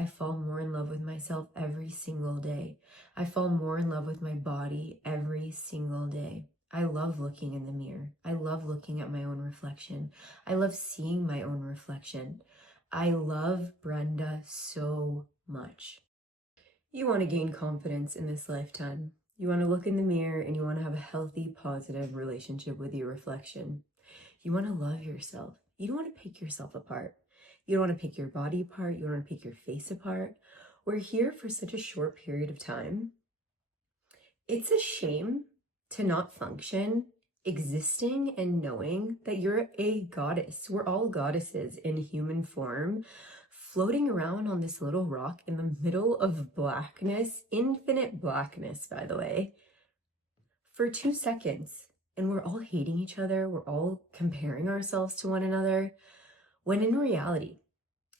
I fall more in love with myself every single day. I fall more in love with my body every single day. I love looking in the mirror. I love looking at my own reflection. I love seeing my own reflection. I love Brenda so much. You want to gain confidence in this lifetime. You want to look in the mirror and you want to have a healthy, positive relationship with your reflection. You want to love yourself. You don't want to pick yourself apart. You don't want to pick your body apart. You don't want to pick your face apart. We're here for such a short period of time. It's a shame to not function existing and knowing that you're a goddess. We're all goddesses in human form, floating around on this little rock in the middle of blackness, infinite blackness, by the way, for 2 seconds. And we're all hating each other. We're all comparing ourselves to one another, when in reality,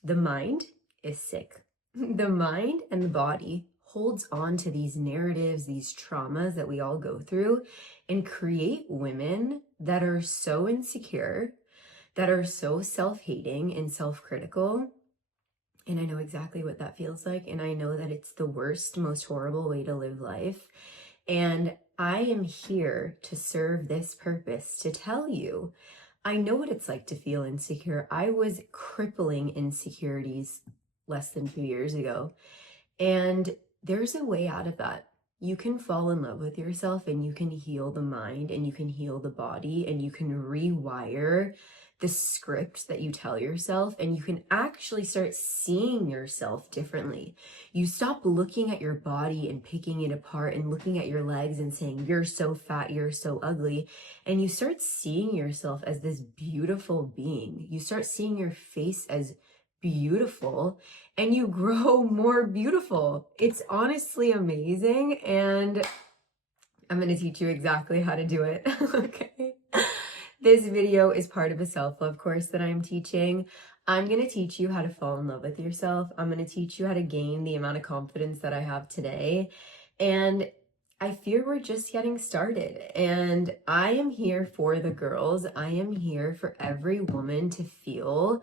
the mind is sick. The mind and the body holds on to these narratives, these traumas that we all go through, and create women that are so insecure, that are so self-hating and self-critical. And I know exactly what that feels like. And I know that it's the worst, most horrible way to live life. And I am here to serve this purpose, to tell you, I know what it's like to feel insecure. I was crippling insecurities less than 2 years ago. And there's a way out of that. You can fall in love with yourself and you can heal the mind and you can heal the body and you can rewire the script that you tell yourself, and you can actually start seeing yourself differently. You stop looking at your body and picking it apart and looking at your legs and saying, you're so fat, you're so ugly. And you start seeing yourself as this beautiful being. You start seeing your face as beautiful and you grow more beautiful. It's honestly amazing. And I'm going to teach you exactly how to do it. Okay. This video is part of a self-love course that I'm teaching. I'm going to teach you how to fall in love with yourself. I'm going to teach you how to gain the amount of confidence that I have today. And I fear we're just getting started. And I am here for the girls. I am here for every woman to feel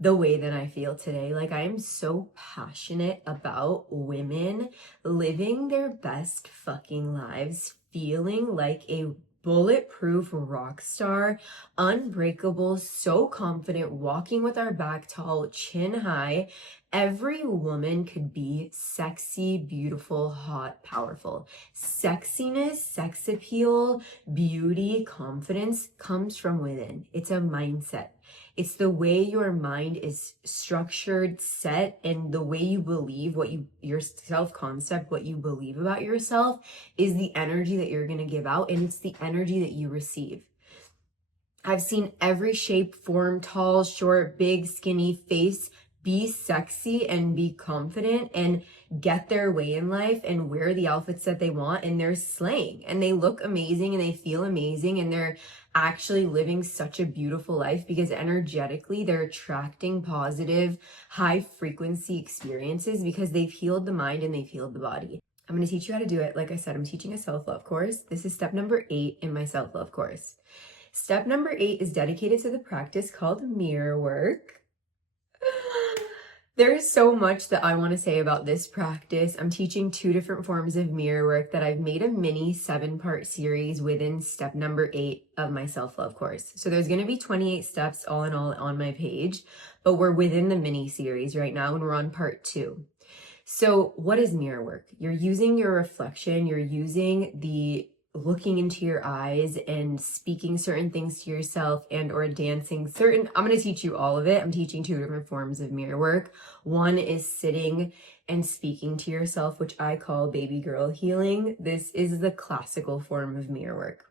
the way that I feel today. Like, I am so passionate about women living their best fucking lives, feeling like a bulletproof rock star, unbreakable, so confident, walking with our back tall, chin high. Every woman could be sexy, beautiful, hot, powerful. Sexiness, sex appeal, beauty, confidence comes from within. It's a mindset. It's the way your mind is structured, set, and the way you believe your self-concept, what you believe about yourself is the energy that you're going to give out, and it's the energy that you receive. I've seen every shape, form, tall, short, big, skinny, face, be sexy and be confident and get their way in life and wear the outfits that they want, and they're slaying and they look amazing and they feel amazing and they're actually living such a beautiful life because energetically they're attracting positive, high frequency experiences because they've healed the mind and they've healed the body. I'm going to teach you how to do it. Like I said, I'm teaching a self-love course. This is step number 8 in my self-love course. Step number 8 is dedicated to the practice called mirror work. There is so much that I want to say about this practice. I'm teaching 2 different forms of mirror work that I've made a mini 7-part series within step number 8 of my self-love course. So there's going to be 28 steps all in all on my page, but we're within the mini series right now and we're on part 2. So what is mirror work? You're using your reflection, you're using the looking into your eyes and speaking certain things to yourself and or dancing certain, I'm going to teach you all of it. I'm teaching 2 different forms of mirror work. One is sitting and speaking to yourself, which I call baby girl healing. This is the classical form of mirror work.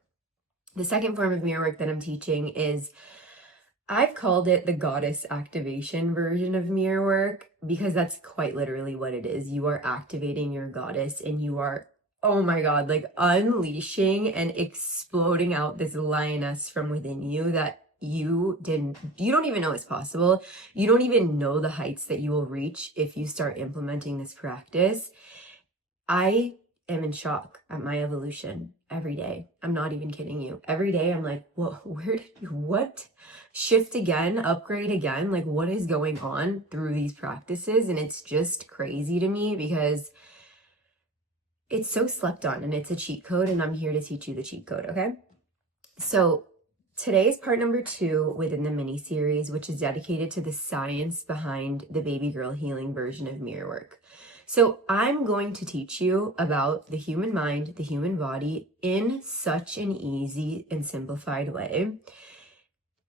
The second form of mirror work that I'm teaching is, I've called it the goddess activation version of mirror work because that's quite literally what it is. You are activating your goddess and you are, oh my God, like unleashing and exploding out this lioness from within you that you don't even know it's possible. You don't even know the heights that you will reach if you start implementing this practice. I am in shock at my evolution every day. I'm not even kidding you. Every day I'm like, whoa, what? Shift again, upgrade again? Like, what is going on through these practices? And it's just crazy to me because it's so slept on and it's a cheat code, and I'm here to teach you the cheat code, okay? So today is part number 2 within the mini series, which is dedicated to the science behind the baby girl healing version of mirror work. So I'm going to teach you about the human mind, the human body in such an easy and simplified way.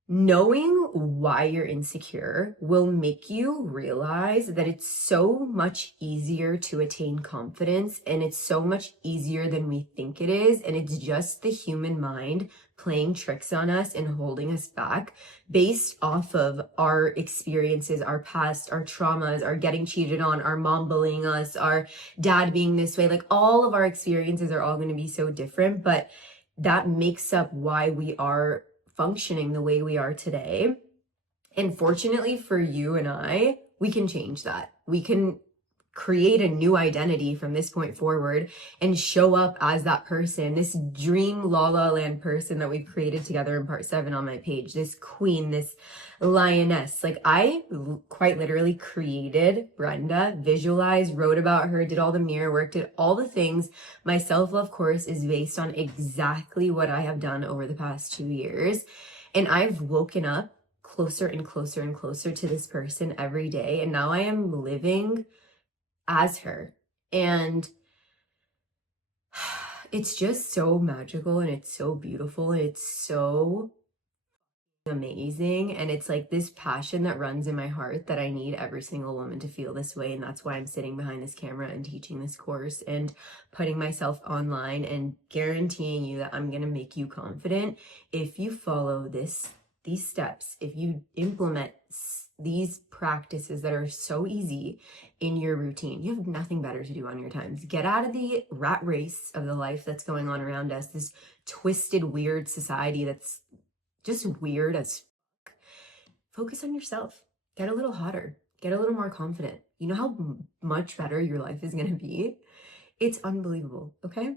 Knowing why you're insecure will make you realize that it's so much easier to attain confidence, and it's so much easier than we think it is. And it's just the human mind playing tricks on us and holding us back based off of our experiences, our past, our traumas, our getting cheated on, our mom bullying us, our dad being this way. Like, all of our experiences are all going to be so different, but that makes up why we are functioning the way we are today. And fortunately for you and I, we can change that. We can create a new identity from this point forward and show up as that person, this dream la la land person that we've created together in part 7 on my page, this queen, this lioness. Like, I quite literally created Brenda, visualized, wrote about her, did all the mirror work, did all the things. My self-love course is based on exactly what I have done over the past 2 years. And I've woken up closer and closer and closer to this person every day. And now I am living as her. And it's just so magical, and it's so beautiful, and it's so amazing. And it's like this passion that runs in my heart that I need every single woman to feel this way. And that's why I'm sitting behind this camera and teaching this course and putting myself online and guaranteeing you that I'm going to make you confident if you follow these steps, if you implement these practices that are so easy in your routine. You have nothing better to do on your times. Get out of the rat race of the life that's going on around us, this twisted, weird society that's just weird as fuck. Focus on yourself. Get a little hotter. Get a little more confident. You know how much better your life is going to be? It's unbelievable, okay?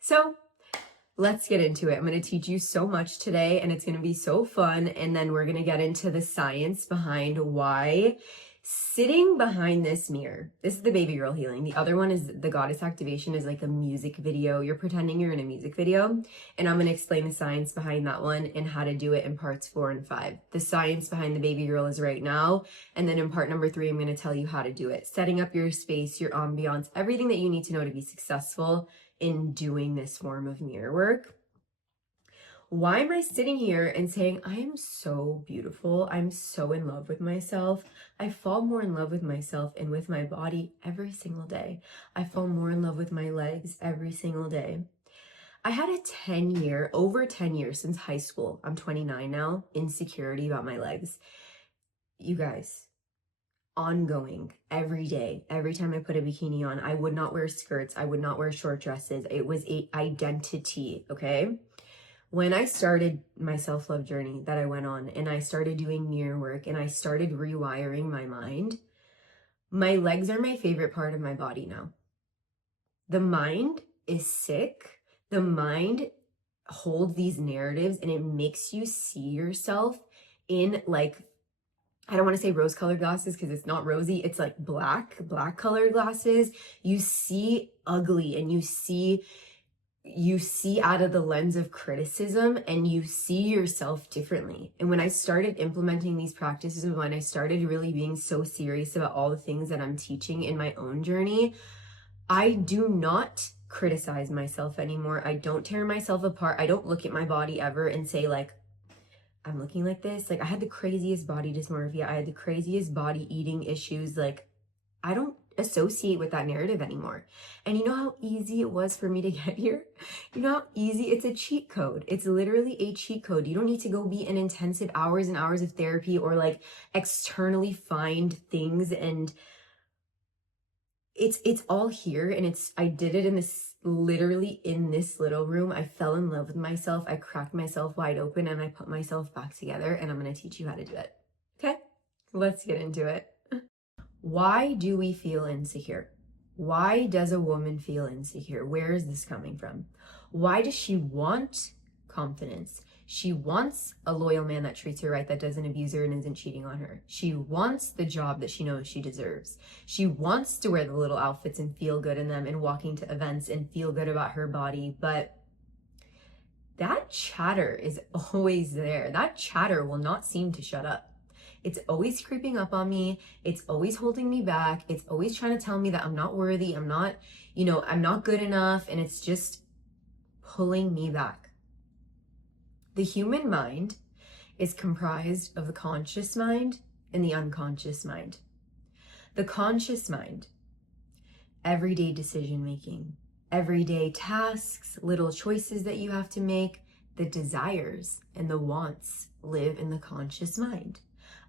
So let's get into it. I'm going to teach you so much today, and it's going to be so fun. And then we're going to get into the science behind why sitting behind this mirror. This is the baby girl healing. The other one is the goddess activation, is like a music video. You're pretending you're in a music video. And I'm going to explain the science behind that one and how to do it in parts 4 and 5. The science behind the baby girl is right now. And then in part number 3, I'm going to tell you how to do it. Setting up your space, your ambiance, everything that you need to know to be successful in doing this form of mirror work. Why am I sitting here and saying, I am so beautiful, I'm so in love with myself? I fall more in love with myself and with my body every single day. I fall more in love with my legs every single day. I had a over 10 years since high school, I'm 29 now, insecurity about my legs. You guys, ongoing, every day, every time I put a bikini on, I would not wear skirts, I would not wear short dresses. It was an identity, okay? When I started my self-love journey that I went on, and I started doing mirror work, and I started rewiring my mind, my legs are my favorite part of my body now. The mind is sick. The mind holds these narratives, and it makes you see yourself in, like, I don't want to say rose-colored glasses because it's not rosy. It's like black-colored glasses. You see ugly, and you see out of the lens of criticism, and you see yourself differently. And when I started implementing these practices, and when I started really being so serious about all the things that I'm teaching in my own journey, I do not criticize myself anymore. I don't tear myself apart. I don't look at my body ever and say, like, I'm looking like this. Like, I had the craziest body dysmorphia. I had the craziest body eating issues. Like, I don't associate with that narrative anymore. And you know how easy it was for me to get here? You know how easy? It's a cheat code. It's literally a cheat code. You don't need to go be in intensive hours and hours of therapy or like externally find things. And it's all here. And I did it literally in this little room. I fell in love with myself. I cracked myself wide open, and I put myself back together, and I'm going to teach you how to do it. Okay, let's get into it. Why do we feel insecure? Why does a woman feel insecure? Where is this coming from? Why does she want confidence? She wants a loyal man that treats her right, that doesn't abuse her and isn't cheating on her. She wants the job that she knows she deserves. She wants to wear the little outfits and feel good in them and walking to events and feel good about her body. But that chatter is always there. That chatter will not seem to shut up. It's always creeping up on me. It's always holding me back. It's always trying to tell me that I'm not worthy. I'm not good enough. And it's just pulling me back. The human mind is comprised of the conscious mind and the unconscious mind. The conscious mind, everyday decision making, everyday tasks, little choices that you have to make, the desires and the wants live in the conscious mind.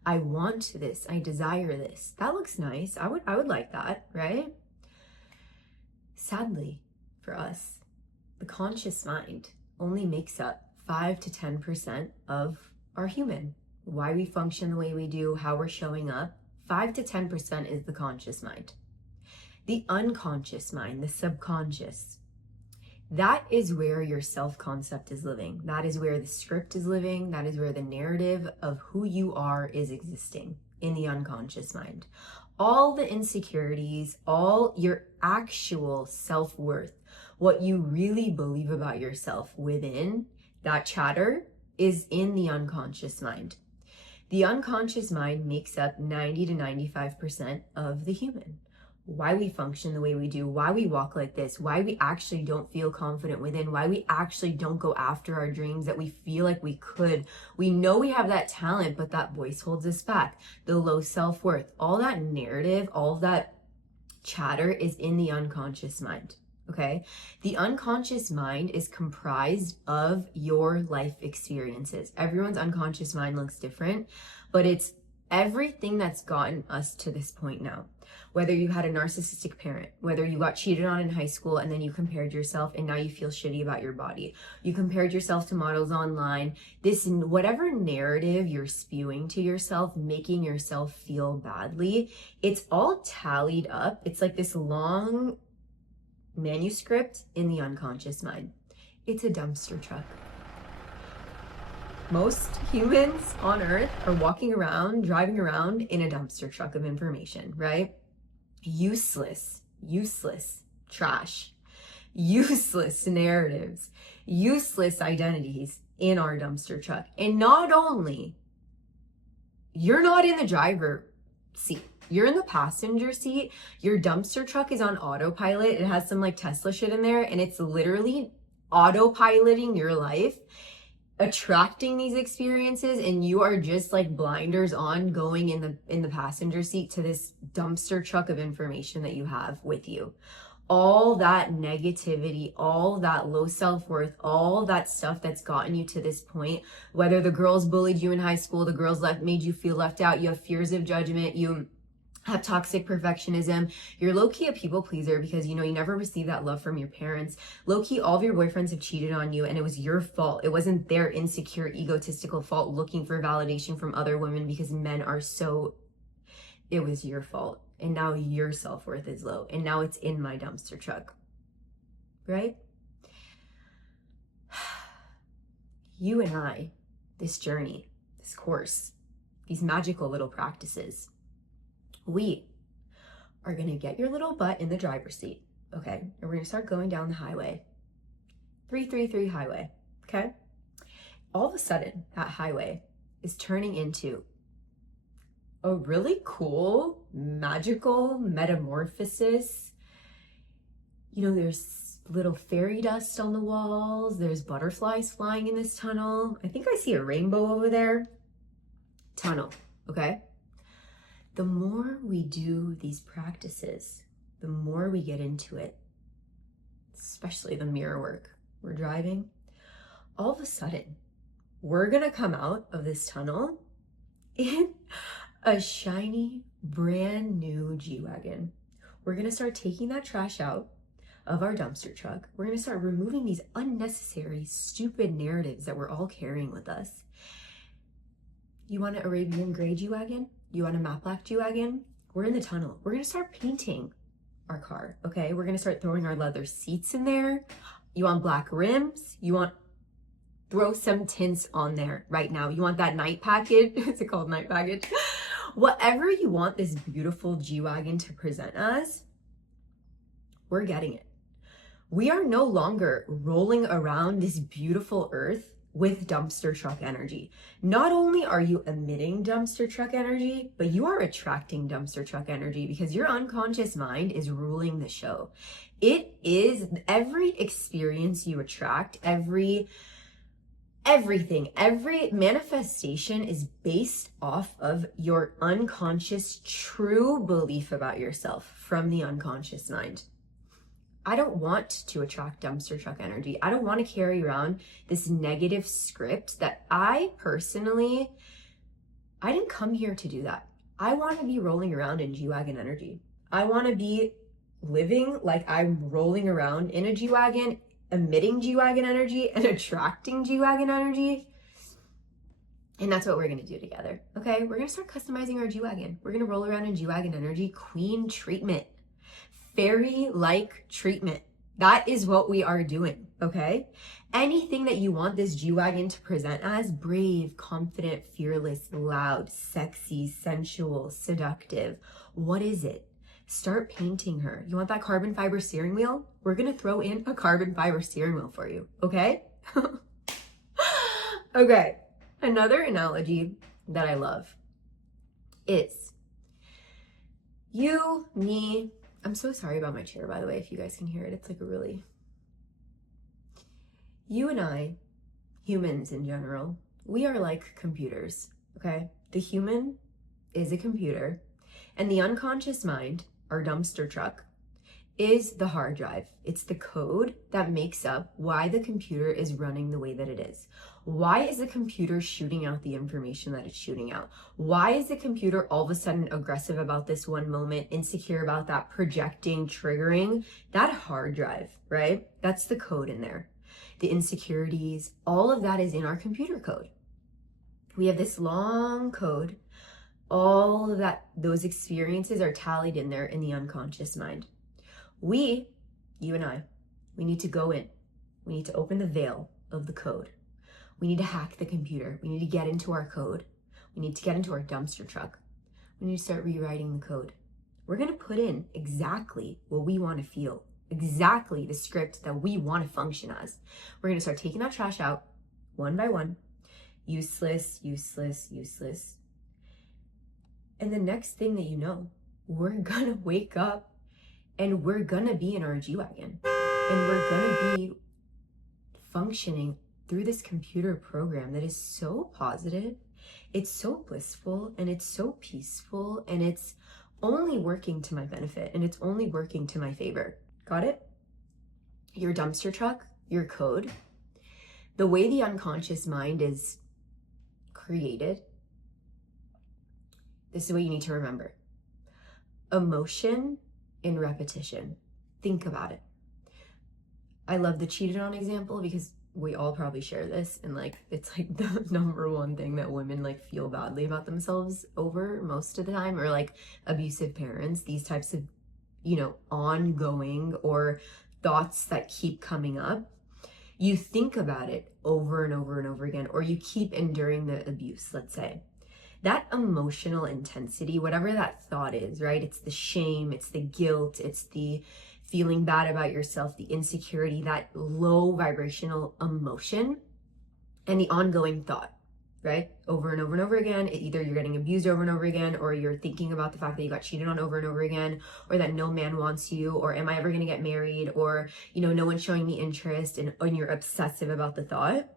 I want this, I desire this. That looks nice. I would like that, right? Sadly, for us, the conscious mind only makes up 5 to 10% of our human. Why we function the way we do, how we're showing up, 5 to 10% is the conscious mind. The unconscious mind, the subconscious, that is where your self-concept is living. That is where the script is living. That is where the narrative of who you are is existing in the unconscious mind. All the insecurities, all your actual self-worth, what you really believe about yourself within that chatter is in the unconscious mind. The unconscious mind makes up 90 to 95% of the human. Why we function the way we do, why we walk like this, why we actually don't feel confident within, why we actually don't go after our dreams that we feel like we could. We know we have that talent, but that voice holds us back. The low self-worth, all that narrative, all that chatter is in the unconscious mind. Okay, the unconscious mind is comprised of your life experiences. Everyone's unconscious mind looks different, but it's everything that's gotten us to this point now. Whether you had a narcissistic parent, whether you got cheated on in high school and then you compared yourself and now you feel shitty about your body. You compared yourself to models online. This, whatever narrative you're spewing to yourself, making yourself feel badly, it's all tallied up. It's like this long manuscript in the unconscious mind. It's a dumpster truck. Most humans on earth are walking around, driving around in a dumpster truck of information, right? Useless trash, useless narratives, useless identities in our dumpster truck. And not only, you're not in the driver's seat. You're in the passenger seat. Your dumpster truck is on autopilot. It has some like Tesla shit in there, and it's literally autopiloting your life, attracting these experiences, and you are just like blinders on, going in the passenger seat to this dumpster truck of information that you have with you. All that negativity, all that low self-worth, all that stuff that's gotten you to this point, whether the girls bullied you in high school, the girls made you feel left out, you have fears of judgment, you have toxic perfectionism, you're low-key a people pleaser because you never received that love from your parents. Low-key, all of your boyfriends have cheated on you and it was your fault. It wasn't their insecure, egotistical fault looking for validation from other women because men are so, it was your fault. And now your self-worth is low and now it's in my dumpster truck, right? You and I, this journey, this course, these magical little practices, we are going to get your little butt in the driver's seat, okay? And we're going to start going down the highway. 333 highway, okay? All of a sudden, that highway is turning into a really cool, magical metamorphosis. There's little fairy dust on the walls. There's butterflies flying in this tunnel. I think I see a rainbow over there. Tunnel, okay? The more we do these practices, the more we get into it, especially the mirror work. We're driving. All of a sudden, we're going to come out of this tunnel in a shiny, brand new G-Wagon. We're going to start taking that trash out of our dumpster truck. We're going to start removing these unnecessary, stupid narratives that we're all carrying with us. You want an Arabian gray G-Wagon? You want a matte black G-Wagon? We're in the tunnel. We're going to start painting our car, okay? We're gonna start throwing our leather seats in there. You want black rims? You want, throw some tints on there right now. You want that night package? Is it called night package? Whatever you want this beautiful G-Wagon to present as, we're getting it. We are no longer rolling around this beautiful earth with dumpster truck energy. Not only are you emitting dumpster truck energy, but you are attracting dumpster truck energy because your unconscious mind is ruling the show. It is every experience you attract, everything, every manifestation is based off of your unconscious true belief about yourself from the unconscious mind. I don't want to attract dumpster truck energy. I don't want to carry around this negative script that I didn't come here to do that. I want to be rolling around in G-Wagon energy. I want to be living like I'm rolling around in a G-Wagon, emitting G-Wagon energy and attracting G-Wagon energy. And that's what we're going to do together. Okay. We're going to start customizing our G-Wagon. We're going to roll around in G-Wagon energy, queen treatment. Fairy-like treatment. That is what we are doing, okay? Anything that you want this G-Wagon to present as: brave, confident, fearless, loud, sexy, sensual, seductive. What is it? Start painting her. You want that carbon fiber steering wheel? We're gonna throw in a carbon fiber steering wheel for you, okay? Okay, another analogy that I love is you, me. I'm so sorry about my chair, by the way, if you guys can hear it. It's like a really... You and I, humans in general, we are like computers, okay? The human is a computer, and the unconscious mind, our dumpster truck, is the hard drive. It's the code that makes up why the computer is running the way that it is. Why is the computer shooting out the information that it's shooting out? Why is the computer all of a sudden aggressive about this one moment, insecure about that, projecting, triggering? That hard drive, right? That's the code in there. The insecurities, all of that is in our computer code. We have this long code. All of that, those experiences are tallied in there in the unconscious mind. You and I, we need to go in. We need to open the veil of the code. We need to hack the computer. We need to get into our code. We need to get into our dumpster truck. We need to start rewriting the code. We're going to put in exactly what we want to feel, exactly the script that we want to function as. We're going to start taking that trash out one by one. Useless, useless, useless. And the next thing that you know, we're going to wake up and we're going to be in our G-Wagon. And we're going to be functioning through this computer program that is so positive, it's so blissful, and it's so peaceful, and it's only working to my benefit, and it's only working to my favor. Got it? Your dumpster truck, your code, the way the unconscious mind is created, this is what you need to remember. Emotion in repetition. Think about it. I love the cheated on example because we all probably share this, and like it's like the number one thing that women like feel badly about themselves over most of the time, or like abusive parents, these types of, you know, ongoing or thoughts that keep coming up. You think about it over and over and over again, or you keep enduring the abuse, let's say. That emotional intensity, whatever that thought is, right? It's the shame, it's the guilt, it's the feeling bad about yourself, the insecurity, that low vibrational emotion, and the ongoing thought, right? Over and over and over again. Either you're getting abused over and over again, or you're thinking about the fact that you got cheated on over and over again, or that no man wants you, or am I ever going to get married, or, you know, no one's showing me interest, and you're obsessive about the thought.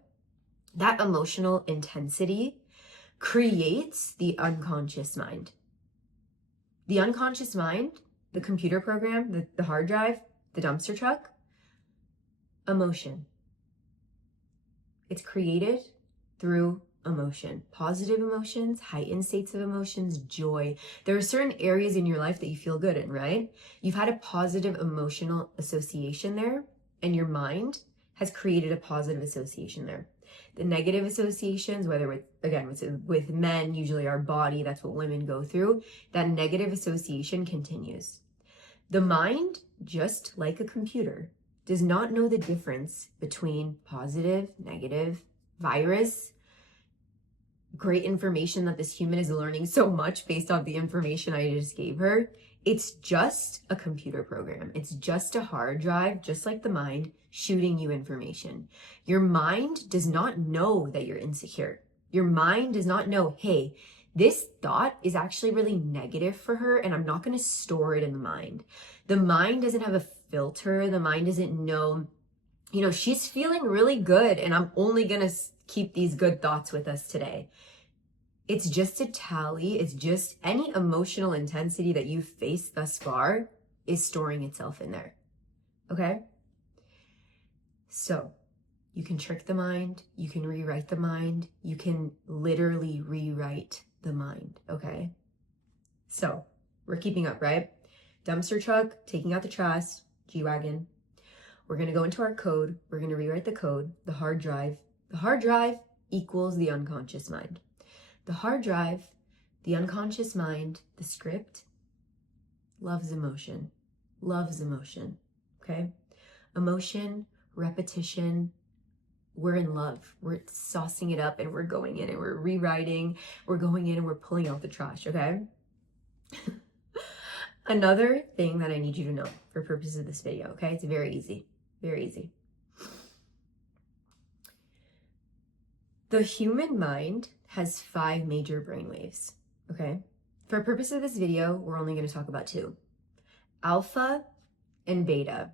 That emotional intensity creates the unconscious mind. The unconscious mind, the computer program, the hard drive, the dumpster truck, emotion. It's created through emotion, positive emotions, heightened states of emotions, joy. There are certain areas in your life that you feel good in, right? You've had a positive emotional association there, and your mind has created a positive association there. The negative associations, whether with men, usually our body, that's what women go through, that negative association continues. The mind, just like a computer, does not know the difference between positive, negative, virus, great information that this human is learning so much based on the information I just gave her. It's just a computer program. It's just a hard drive, just like the mind, shooting you information. Your mind does not know that you're insecure. Your mind does not know, hey, this thought is actually really negative for her and I'm not going to store it in the mind. The mind doesn't have a filter. The mind doesn't know, she's feeling really good and I'm only going to keep these good thoughts with us today. It's just a tally. It's just any emotional intensity that you've faced thus far is storing itself in there. Okay? So you can trick the mind. You can rewrite the mind. You can literally rewrite the mind. Okay? So we're keeping up, right? Dumpster truck, taking out the trash, G-Wagon. We're going to go into our code. We're going to rewrite the code, the hard drive. The hard drive equals the unconscious mind. The hard drive, the unconscious mind, the script, loves emotion, okay? Emotion, repetition, we're in love. We're saucing it up and we're going in and we're rewriting. We're going in and we're pulling out the trash, okay? Another thing that I need you to know for purposes of this video, okay? It's very easy, very easy. The human mind has 5 major brainwaves, okay? For purpose of this video, we're only going to talk about 2. Alpha and beta.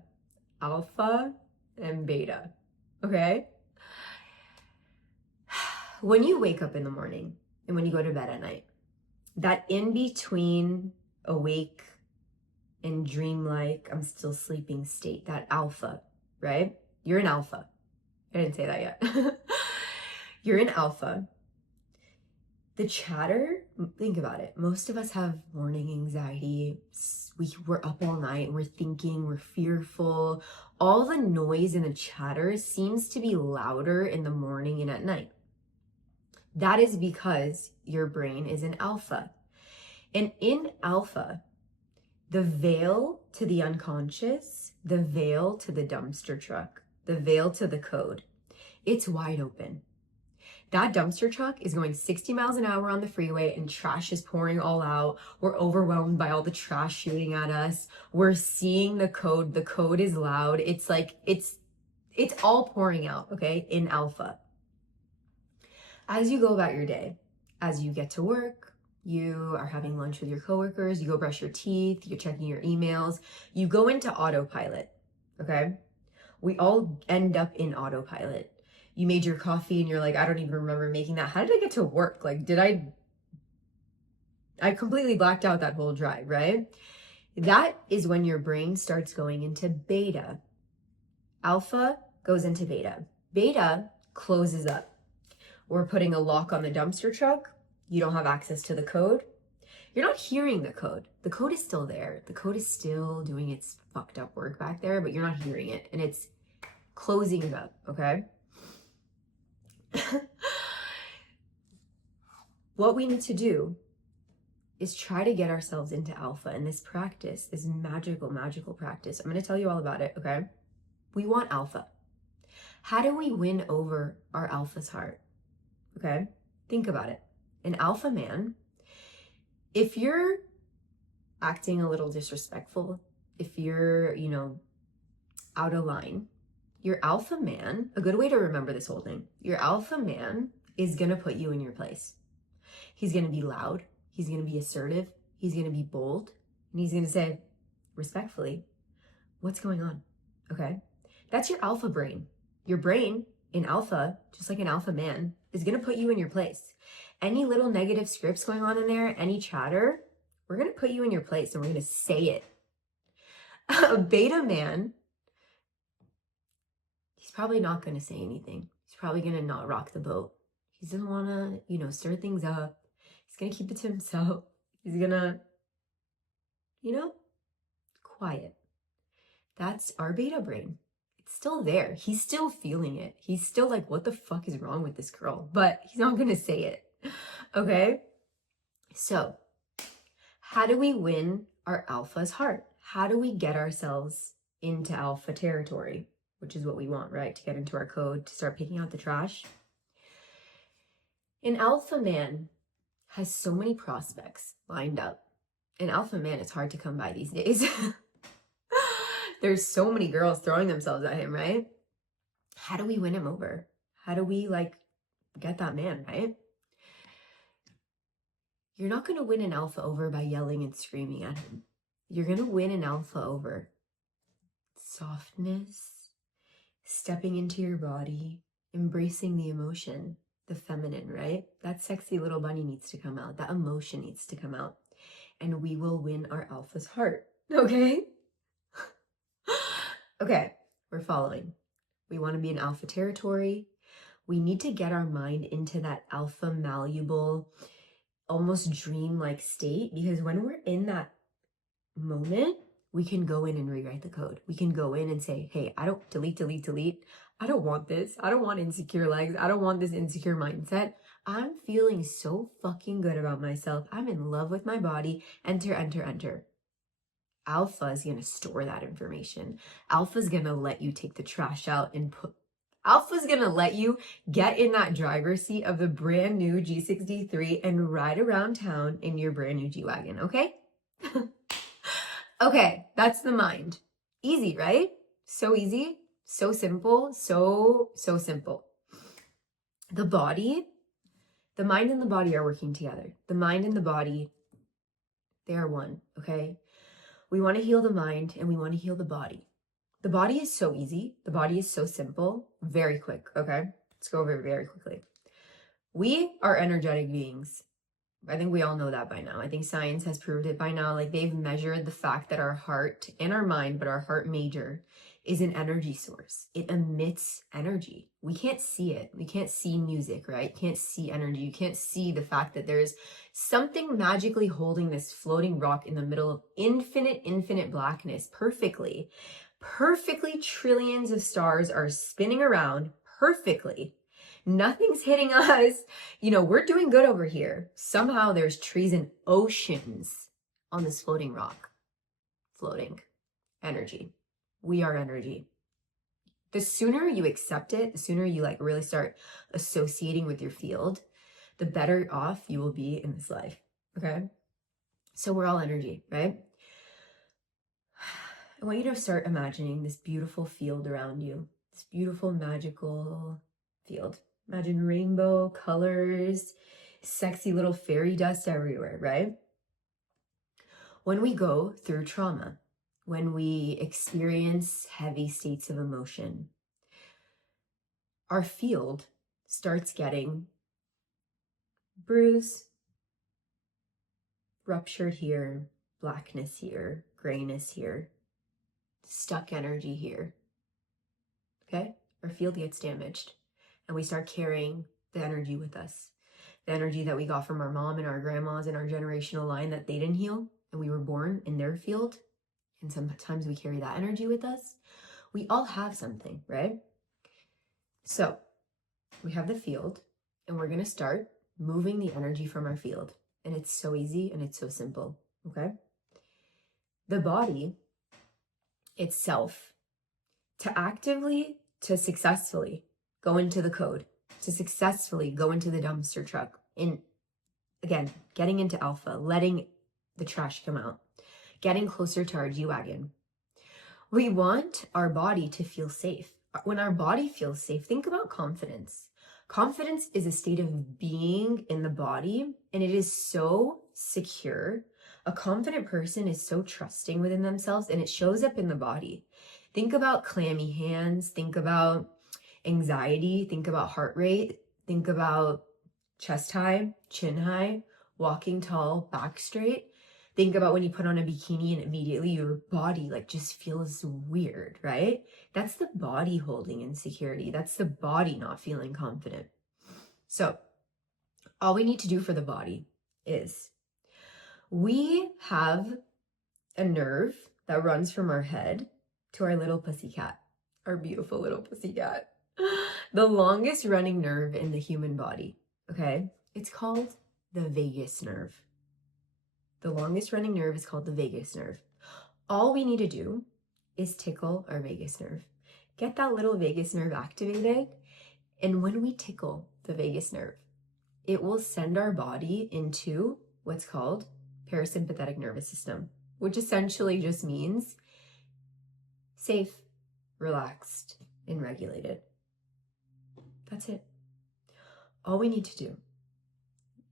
Alpha and beta, okay? When you wake up in the morning and when you go to bed at night, that in between awake and dreamlike, I'm still sleeping state, that alpha, right? You're an alpha. I didn't say that yet. You're in alpha. The chatter, think about it. Most of us have morning anxiety. We're up all night, we're thinking, we're fearful. All the noise and the chatter seems to be louder in the morning and at night. That is because your brain is in alpha. And in alpha, the veil to the unconscious, the veil to the dumpster truck, the veil to the code, it's wide open. That dumpster truck is going 60 miles an hour on the freeway and trash is pouring all out. We're overwhelmed by all the trash shooting at us. We're seeing the code. The code is loud. It's like, it's all pouring out, okay, in alpha. As you go about your day, as you get to work, you are having lunch with your coworkers, you go brush your teeth, you're checking your emails, you go into autopilot, okay? We all end up in autopilot. You made your coffee and you're like, I don't even remember making that. How did I get to work? Like, I completely blacked out that whole drive, right? That is when your brain starts going into beta. Alpha goes into beta. Beta closes up. We're putting a lock on the dumpster truck. You don't have access to the code. You're not hearing the code. The code is still there. The code is still doing its fucked up work back there, but you're not hearing it. And it's closing it up, okay? What we need to do is try to get ourselves into alpha in this practice, this magical practice. I'm going to tell you all about it, okay? We want alpha. How do we win over our alpha's heart? Okay? Think about it. An alpha man, if you're acting a little disrespectful, if you're, out of line, your alpha man, a good way to remember this whole thing, your alpha man is going to put you in your place. He's going to be loud. He's going to be assertive. He's going to be bold. And he's going to say, respectfully, what's going on? Okay? That's your alpha brain. Your brain in alpha, just like an alpha man, is going to put you in your place. Any little negative scripts going on in there, any chatter, we're going to put you in your place and we're going to say it. A beta man, he's probably not going to say anything. He's probably going to not rock the boat. He doesn't want to, stir things up. He's going to keep it to himself. He's going to, quiet. That's our beta brain. It's still there. He's still feeling it. He's still like, what the fuck is wrong with this girl? But he's not going to say it. Okay? So, how do we win our alpha's heart? how do we get ourselves into alpha territory, which is what we want, right? To get into our code, to start picking out the trash. An alpha man has so many prospects lined up. An alpha man is hard to come by these days. There's so many girls throwing themselves at him, right? How do we win him over? How do we get that man, right? You're not going to win an alpha over by yelling and screaming at him. You're going to win an alpha over softness, stepping into your body, embracing the emotion, the feminine, right? That sexy little bunny needs to come out. That emotion needs to come out. And we will win our alpha's heart, okay? Okay, we're following. We want to be in alpha territory. We need to get our mind into that alpha malleable, almost dream-like state, because when we're in that moment, we can go in and rewrite the code. We can go in and say, hey, I don't delete. I don't want this. I don't want insecure legs. I don't want this insecure mindset. I'm feeling so fucking good about myself. I'm in love with my body. Enter, enter, enter. Alpha is going to store that information. Alpha is going to let you take the trash out and Alpha is going to let you get in that driver's seat of the brand new G63 and ride around town in your brand new G-Wagon, okay? Okay, that's the mind. Easy, right? So easy, so simple, so simple. The body, the mind and the body are working together. The mind and the body, they are one, okay? We want to heal the mind and we want to heal the body. The body is so easy. The body is so simple. Very quick, okay? Let's go over it very quickly. We are energetic beings. I think we all know that by now. I think science has proved it by now. Like, they've measured the fact that our heart and our mind, but our heart major, is an energy source. It emits energy. We can't see it. We can't see music, right? You can't see energy. You can't see the fact that there's something magically holding this floating rock in the middle of infinite blackness perfectly. Perfectly, trillions of stars are spinning around perfectly. Nothing's hitting us. You know, we're doing good over here. Somehow there's trees and oceans on this floating rock. Floating energy. We are energy. The sooner you accept it, the sooner you really start associating with your field, the better off you will be in this life. Okay? So we're all energy, right? I want you to start imagining this beautiful field around you. This beautiful, magical field. Imagine rainbow colors, sexy little fairy dust everywhere, right? When we go through trauma, when we experience heavy states of emotion, our field starts getting bruised, ruptured here, blackness here, grayness here, stuck energy here, okay? Our field gets damaged. And we start carrying the energy with us. The energy that we got from our mom and our grandmas and our generational line that they didn't heal. And we were born in their field. And sometimes we carry that energy with us. We all have something, right? So we have the field and we're going to start moving the energy from our field. And it's so easy and it's so simple, okay? The body itself, to successfully go into the code, to successfully go into the dumpster truck, in, again, getting into alpha, letting the trash come out, getting closer to our G-Wagon. We want our body to feel safe. When our body feels safe, think about confidence. Confidence is a state of being in the body, and it is so secure. A confident person is so trusting within themselves, and it shows up in the body. Think about clammy hands, think about anxiety, think about heart rate, think about chest high, chin high, walking tall, back straight. Think about when you put on a bikini and immediately your body just feels weird, right? That's the body holding insecurity. That's the body not feeling confident. So all we need to do for the body is we have a nerve that runs from our head to our little pussycat, our beautiful little pussycat. The longest running nerve in the human body, okay? It's called the vagus nerve. The longest running nerve is called the vagus nerve. All we need to do is tickle our vagus nerve. Get that little vagus nerve activated. And when we tickle the vagus nerve, it will send our body into what's called parasympathetic nervous system, which essentially just means safe, relaxed, and regulated. That's it. All we need to do,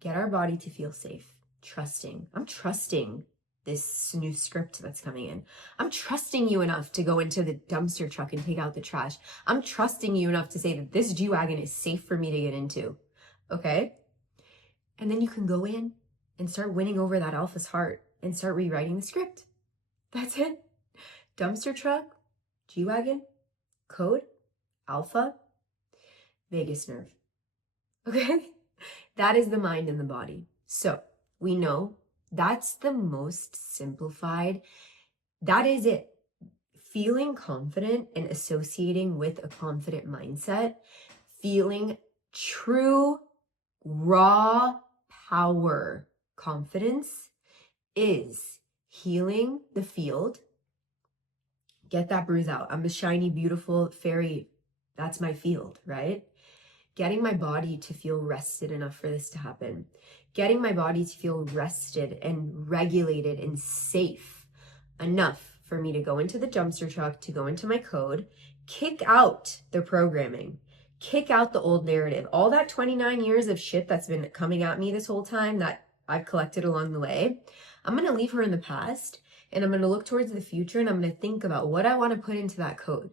get our body to feel safe, trusting. I'm trusting this new script that's coming in. I'm trusting you enough to go into the dumpster truck and take out the trash. I'm trusting you enough to say that this G-Wagon is safe for me to get into, okay? And then you can go in and start winning over that alpha's heart and start rewriting the script. That's it. Dumpster truck, G-Wagon, code, alpha, vagus nerve. Okay? That is the mind and the body. So we know that's the most simplified. That is it. Feeling confident and associating with a confident mindset, feeling true, raw power confidence is healing the field. Get that bruise out. I'm a shiny, beautiful fairy. That's my field, right? Getting my body to feel rested enough for this to happen. Getting my body to feel rested and regulated and safe enough for me to go into the dumpster truck, to go into my code, kick out the programming, kick out the old narrative. All that 29 years of shit that's been coming at me this whole time that I've collected along the way, I'm going to leave her in the past and I'm going to look towards the future and I'm going to think about what I want to put into that code.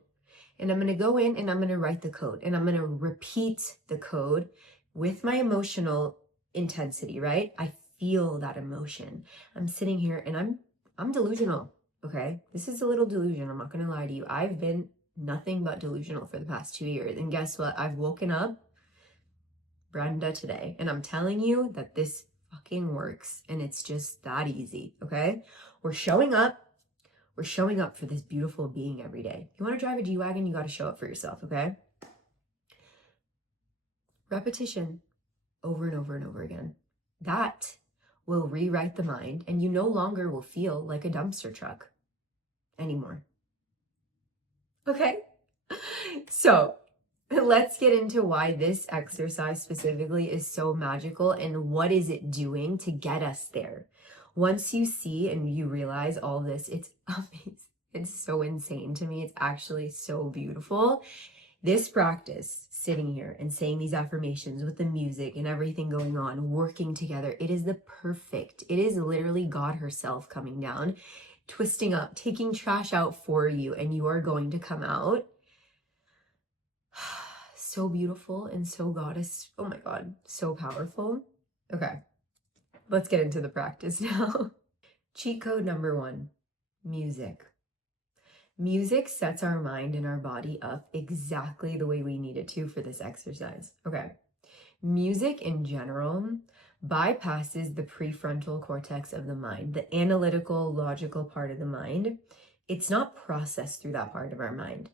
And I'm going to go in and I'm going to write the code and I'm going to repeat the code with my emotional intensity, right? I feel that emotion. I'm sitting here and I'm delusional, okay? This is a little delusion. I'm not going to lie to you. I've been nothing but delusional for the past 2 years. And guess what? I've woken up Brenda today and I'm telling you that this fucking works and it's just that easy, okay? We're showing up for this beautiful being every day. If you want to drive a G-Wagon, you got to show up for yourself, okay? Repetition over and over and over again. That will rewrite the mind and you no longer will feel like a dumpster truck anymore. Okay? So let's get into why this exercise specifically is so magical and what is it doing to get us there. Once you see and you realize all this, it's amazing. It's so insane to me. It's actually so beautiful. This practice, sitting here and saying these affirmations with the music and everything going on, working together, it is it is literally God herself coming down, twisting up, taking trash out for you, and you are going to come out so beautiful and so goddess. Oh my God, so powerful. Okay. Let's get into the practice now. Cheat code number 1, music. Music sets our mind and our body up exactly the way we need it to for this exercise. Okay. Music in general bypasses the prefrontal cortex of the mind, the analytical, logical part of the mind. It's not processed through that part of our mind.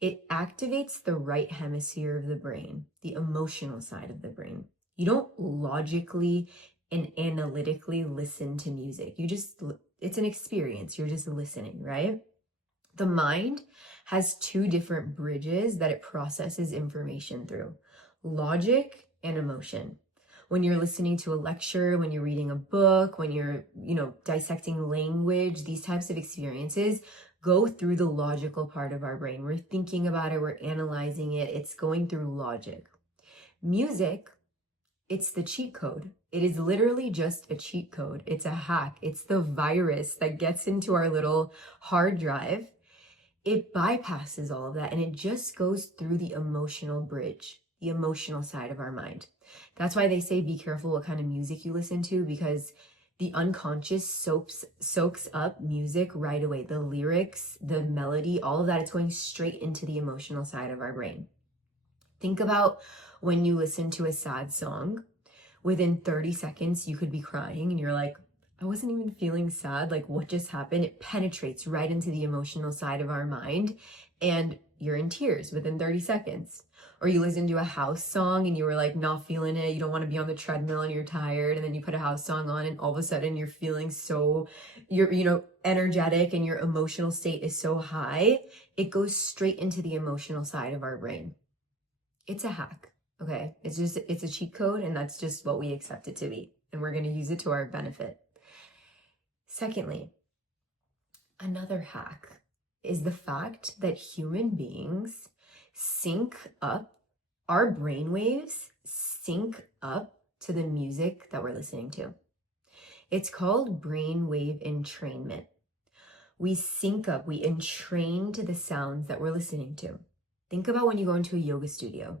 It activates the right hemisphere of the brain, the emotional side of the brain. You don't logically and analytically listen to music. It's an experience. You're just listening, right? The mind has 2 different bridges that it processes information through: logic and emotion. When you're listening to a lecture, when you're reading a book, when you're, dissecting language, these types of experiences go through the logical part of our brain. We're thinking about it, we're analyzing it, it's going through logic. Music, it's the cheat code. It is literally just a cheat code. It's a hack. It's the virus that gets into our little hard drive. It bypasses all of that and it just goes through the emotional bridge, the emotional side of our mind. That's why they say be careful what kind of music you listen to, because the unconscious soaks up music right away. The lyrics, the melody, all of that, it's going straight into the emotional side of our brain. Think about when you listen to a sad song. Within 30 seconds, you could be crying and you're like, I wasn't even feeling sad. Like, what just happened? It penetrates right into the emotional side of our mind and you're in tears within 30 seconds. Or you listen to a house song and you were like not feeling it, you don't want to be on the treadmill and you're tired, and then you put a house song on and all of a sudden you're feeling so, you're energetic and your emotional state is so high. It goes straight into the emotional side of our brain. It's a hack, okay? It's a cheat code, and that's just what we accept it to be, and we're going to use it to our benefit. Secondly, another hack is the fact that human beings sync up, our brain waves sync up to the music that we're listening to. It's called brainwave entrainment. We sync up, we entrain to the sounds that we're listening to. Think about when you go into a yoga studio.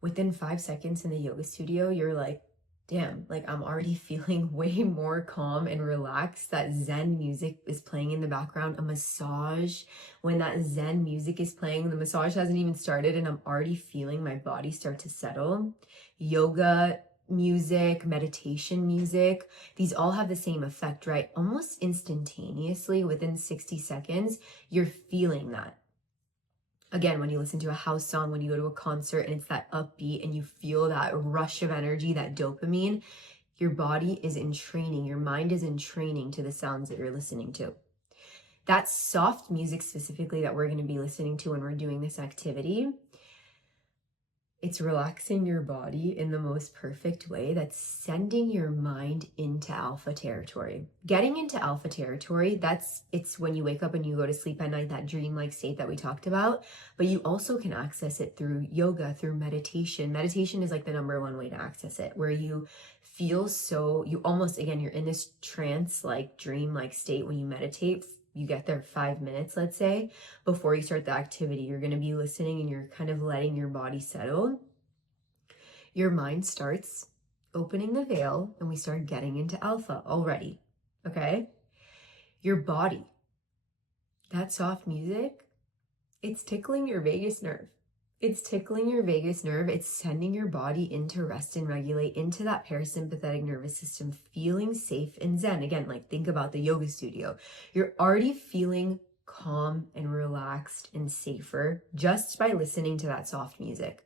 Within 5 seconds in the yoga studio, you're like, damn, like I'm already feeling way more calm and relaxed. That Zen music is playing in the background. A massage, when that Zen music is playing, the massage hasn't even started and I'm already feeling my body start to settle. Yoga music, meditation music, these all have the same effect, right? Almost instantaneously, within 60 seconds, you're feeling that. Again, when you listen to a house song, when you go to a concert and it's that upbeat and you feel that rush of energy, that dopamine, your body is in training, your mind is in training to the sounds that you're listening to. That soft music specifically that we're going to be listening to when we're doing this activity, it's relaxing your body in the most perfect way. That's sending your mind into alpha territory. Getting into alpha territory, it's when you wake up and you go to sleep at night, that dreamlike state that we talked about. But you also can access it through yoga, through meditation. Meditation is like the number one way to access it, where you feel you almost, again, you're in this trance-like, dream-like state when you meditate. You get there 5 minutes, let's say, before you start the activity. You're going to be listening and you're kind of letting your body settle. Your mind starts opening the veil and we start getting into alpha already, okay? Your body, that soft music, it's tickling your vagus nerve. It's tickling your vagus nerve. It's sending your body into rest and regulate, into that parasympathetic nervous system, feeling safe and zen. Again, like think about the yoga studio. You're already feeling calm and relaxed and safer just by listening to that soft music.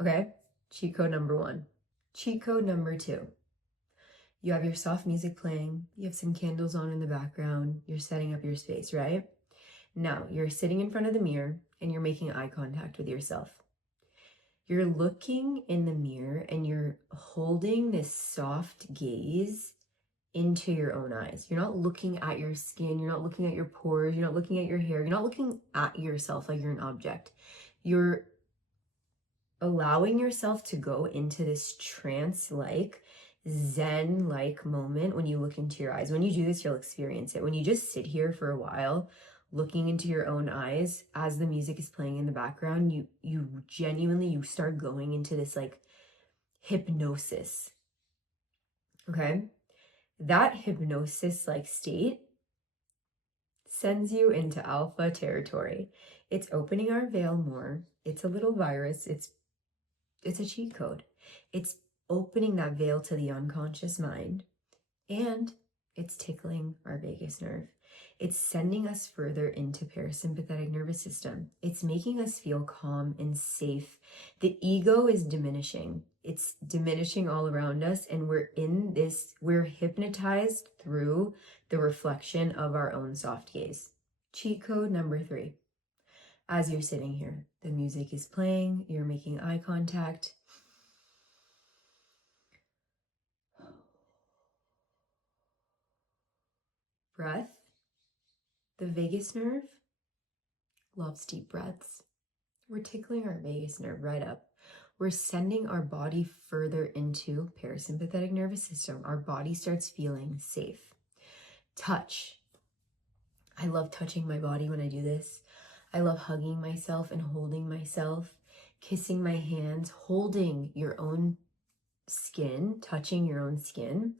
Okay? Cheat code number 1. Cheat code number 2. You have your soft music playing. You have some candles on in the background. You're setting up your space, right? Now, you're sitting in front of the mirror and you're making eye contact with yourself. You're looking in the mirror and you're holding this soft gaze into your own eyes. You're not looking at your skin. You're not looking at your pores. You're not looking at your hair. You're not looking at yourself like you're an object. You're allowing yourself to go into this trance-like, zen-like moment when you look into your eyes. When you do this, you'll experience it. When you just sit here for a while, looking into your own eyes as the music is playing in the background, you genuinely start going into this like hypnosis. Okay? That hypnosis like state sends you into alpha territory. It's opening our veil more. It's a little virus. It's a cheat code. It's opening that veil to the unconscious mind, and it's tickling our vagus nerve. It's sending us further into parasympathetic nervous system. It's making us feel calm and safe. The ego is diminishing. It's diminishing all around us, and we're hypnotized through the reflection of our own soft gaze. Cheat code number 3. As you're sitting here, the music is playing, you're making eye contact. Breath. The vagus nerve loves deep breaths. We're tickling our vagus nerve right up. We're sending our body further into parasympathetic nervous system. Our body starts feeling safe. Touch. I love touching my body when I do this. I love hugging myself and holding myself, kissing my hands, holding your own skin, touching your own skin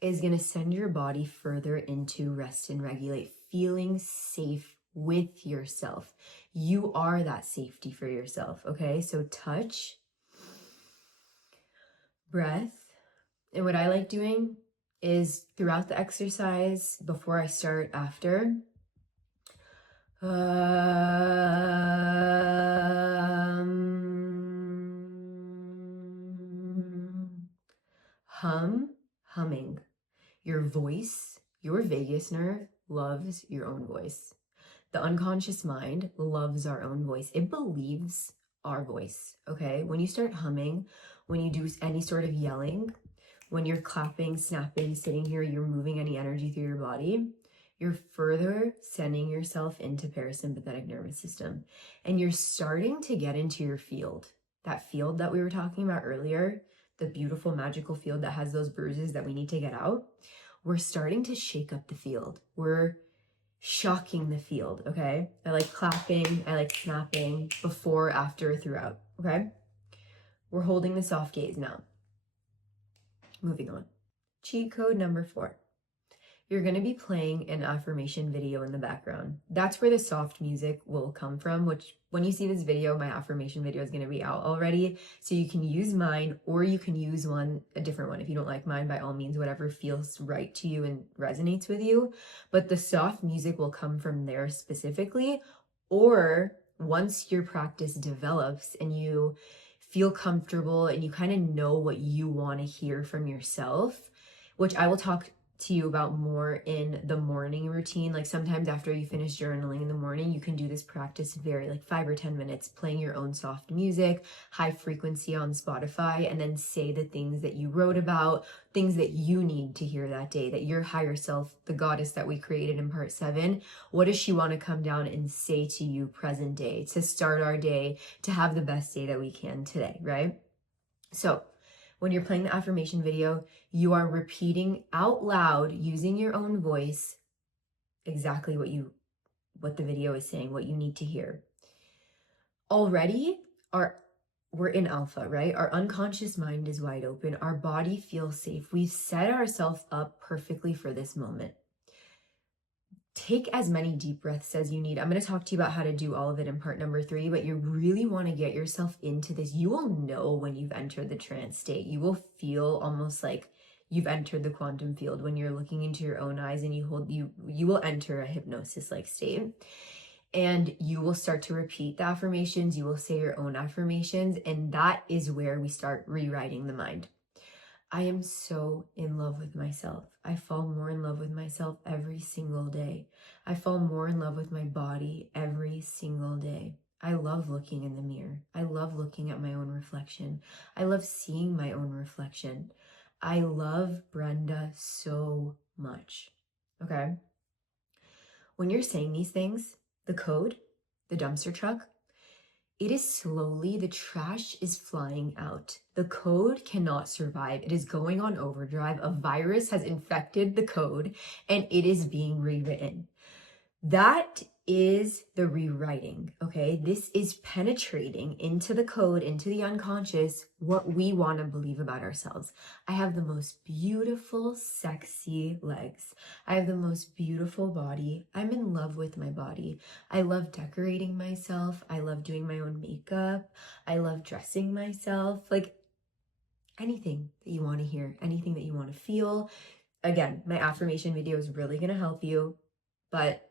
is going to send your body further into rest and regulate, feeling safe with yourself. You are that safety for yourself, okay? So touch, breath, and what I like doing is throughout the exercise, before I start, after, Humming. Your voice, your vagus nerve loves your own voice. The unconscious mind loves our own voice. It believes our voice, okay? When you start humming, when you do any sort of yelling, when you're clapping, snapping, sitting here, you're moving any energy through your body, you're further sending yourself into parasympathetic nervous system. And you're starting to get into your field. That field that we were talking about earlier, the beautiful, magical field that has those bruises that we need to get out. We're starting to shake up the field. We're shocking the field, okay? I like clapping, I like snapping, before, after, throughout, okay? We're holding the soft gaze now. Moving on. Cheat code number 4. You're going to be playing an affirmation video in the background. That's where the soft music will come from, which when you see this video, my affirmation video is going to be out already. So you can use mine, or you can use a different one. If you don't like mine, by all means, whatever feels right to you and resonates with you. But the soft music will come from there specifically. Or once your practice develops and you feel comfortable and you kind of know what you want to hear from yourself, which I will talk to you about more in the morning routine. Like sometimes after you finish journaling in the morning, you can do this practice very like 5 or 10 minutes, playing your own soft music, high frequency on Spotify, and then say the things that you wrote about, things that you need to hear that day, that your higher self, the goddess that we created in part 7, what does she want to come down and say to you present day to start our day, to have the best day that we can today, right? So when you're playing the affirmation video, you are repeating out loud using your own voice exactly what the video is saying, what you need to hear. Already, we're in alpha, right? Our unconscious mind is wide open. Our body feels safe. We've set ourselves up perfectly for this moment. Take as many deep breaths as you need. I'm going to talk to you about how to do all of it in part number 3, but you really want to get yourself into this. You will know when you've entered the trance state. You will feel almost like you've entered the quantum field when you're looking into your own eyes, and you will enter a hypnosis-like state. And you will start to repeat the affirmations. You will say your own affirmations, and that is where we start rewriting the mind. I am so in love with myself. I fall more in love with myself every single day. I fall more in love with my body every single day. I love looking in the mirror. I love looking at my own reflection. I love seeing my own reflection. I love Brenda so much. Okay? When you're saying these things, the code, the dumpster truck, it is slowly, the trash is flying out. The code cannot survive. It is going on overdrive. A virus has infected the code and it is being rewritten. That is the rewriting, okay? This is penetrating into the code, into the unconscious, what we want to believe about ourselves. I have the most beautiful, sexy legs. I have the most beautiful body. I'm in love with my body. I love decorating myself. I love doing my own makeup. I love dressing myself. Like anything that you want to hear, anything that you want to feel. Again, my affirmation video is really going to help you, but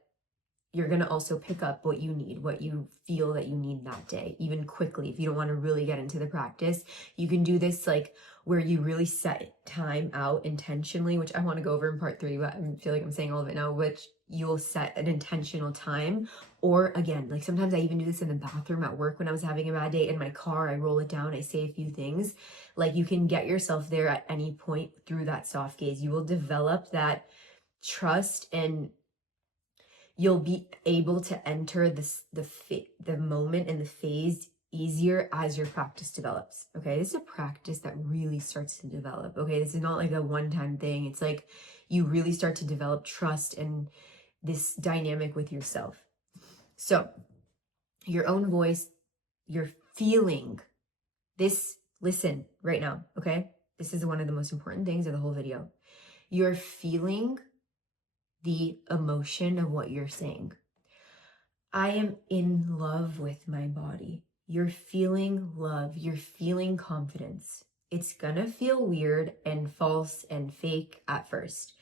you're going to also pick up what you need, what you feel that you need that day, even quickly. If you don't want to really get into the practice, you can do this like where you really set time out intentionally, which I want to go over in part 3, but I feel like I'm saying all of it now, which you'll set an intentional time. Or again, like sometimes I even do this in the bathroom at work when I was having a bad day. In my car, I roll it down, I say a few things. Like you can get yourself there at any point through that soft gaze. You will develop that trust, and you'll be able to enter the moment and the phase easier as your practice develops. Okay, this is a practice that really starts to develop. Okay, this is not like a one-time thing. It's like you really start to develop trust and this dynamic with yourself. So your own voice, you're feeling this. Listen right now, okay? This is one of the most important things of the whole video. You're feeling the emotion of what you're saying. I am in love with my body. You're feeling love. You're feeling confidence. It's gonna feel weird and false and fake at first.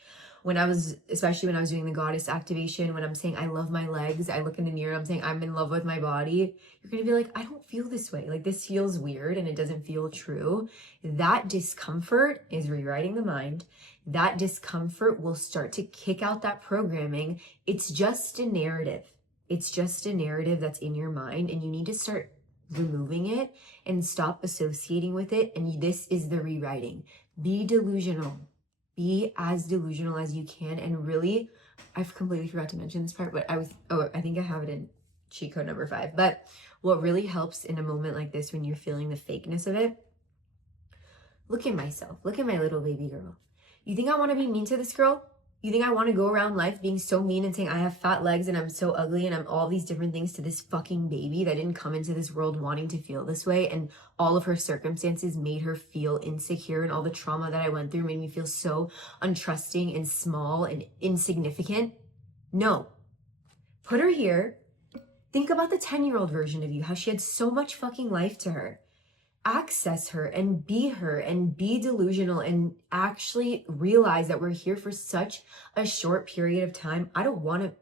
especially when I was doing the goddess activation, when I'm saying I love my legs, I look in the mirror and I'm saying I'm in love with my body, you're going to be like, I don't feel this way. Like, this feels weird and it doesn't feel true. That discomfort is rewriting the mind. That discomfort will start to kick out that programming. It's just a narrative. It's just a narrative that's in your mind, and you need to start removing it and stop associating with it. And this is the rewriting. Be delusional. Be as delusional as you can. And really, I've completely forgot to mention this part, but I think I have it in cheat code number 5. But what really helps in a moment like this, when you're feeling the fakeness of it, look at myself. Look at my little baby girl. You think I want to be mean to this girl? You think I want to go around life being so mean and saying I have fat legs and I'm so ugly and I'm all these different things to this fucking baby that didn't come into this world wanting to feel this way, and all of her circumstances made her feel insecure, and all the trauma that I went through made me feel so untrusting and small and insignificant? No. Put her here. Think about the 10-year-old version of you, how she had so much fucking life to her. Access her and be delusional and actually realize that we're here for such a short period of time. I don't want to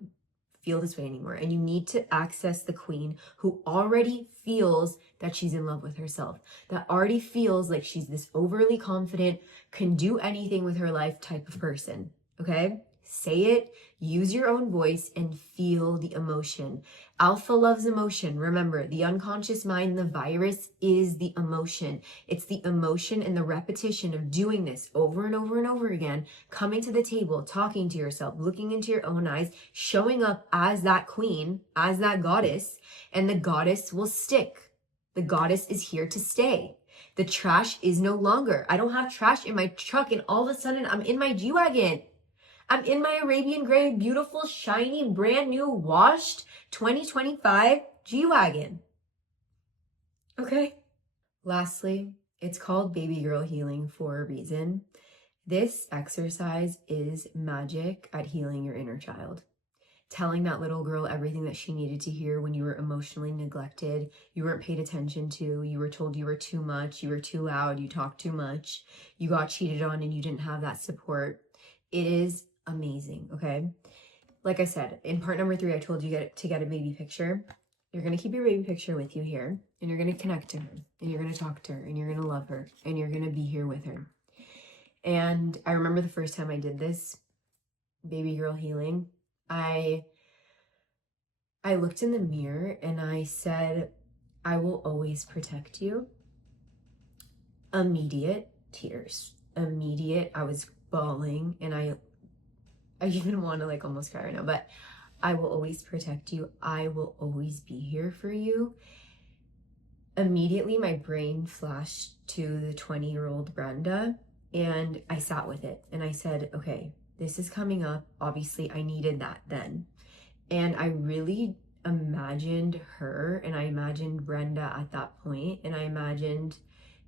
feel this way anymore. And you need to access the queen who already feels that she's in love with herself, that already feels like she's this overly confident, can do anything with her life type of person. Okay? Say it, use your own voice, and feel the emotion. Alpha loves emotion. Remember, the unconscious mind, the virus, is the emotion. It's the emotion and the repetition of doing this over and over and over again, coming to the table, talking to yourself, looking into your own eyes, showing up as that queen, as that goddess, and the goddess will stick. The goddess is here to stay. The trash is no longer. I don't have trash in my truck, and all of a sudden I'm in my G-Wagon. I'm in my Arabian gray, beautiful, shiny, brand new, washed 2025 G-Wagon. Okay? Lastly, it's called baby girl healing for a reason. This exercise is magic at healing your inner child. Telling that little girl everything that she needed to hear when you were emotionally neglected, you weren't paid attention to, you were told you were too much, you were too loud, you talked too much, you got cheated on and you didn't have that support. It is amazing, okay? Like I said, in part number 3, I told you to get a baby picture. You're going to keep your baby picture with you here, and you're going to connect to her, and you're going to talk to her, and you're going to love her, and you're going to be here with her. And I remember the first time I did this baby girl healing, I looked in the mirror and I said, I will always protect you. Immediate tears. Immediate, I was bawling, and I even want to almost cry right now, but I will always protect you. I will always be here for you. Immediately, my brain flashed to the 20-year-old Brenda, and I sat with it, and I said, okay, this is coming up. Obviously, I needed that then. And I really imagined her, and I imagined Brenda at that point, and I imagined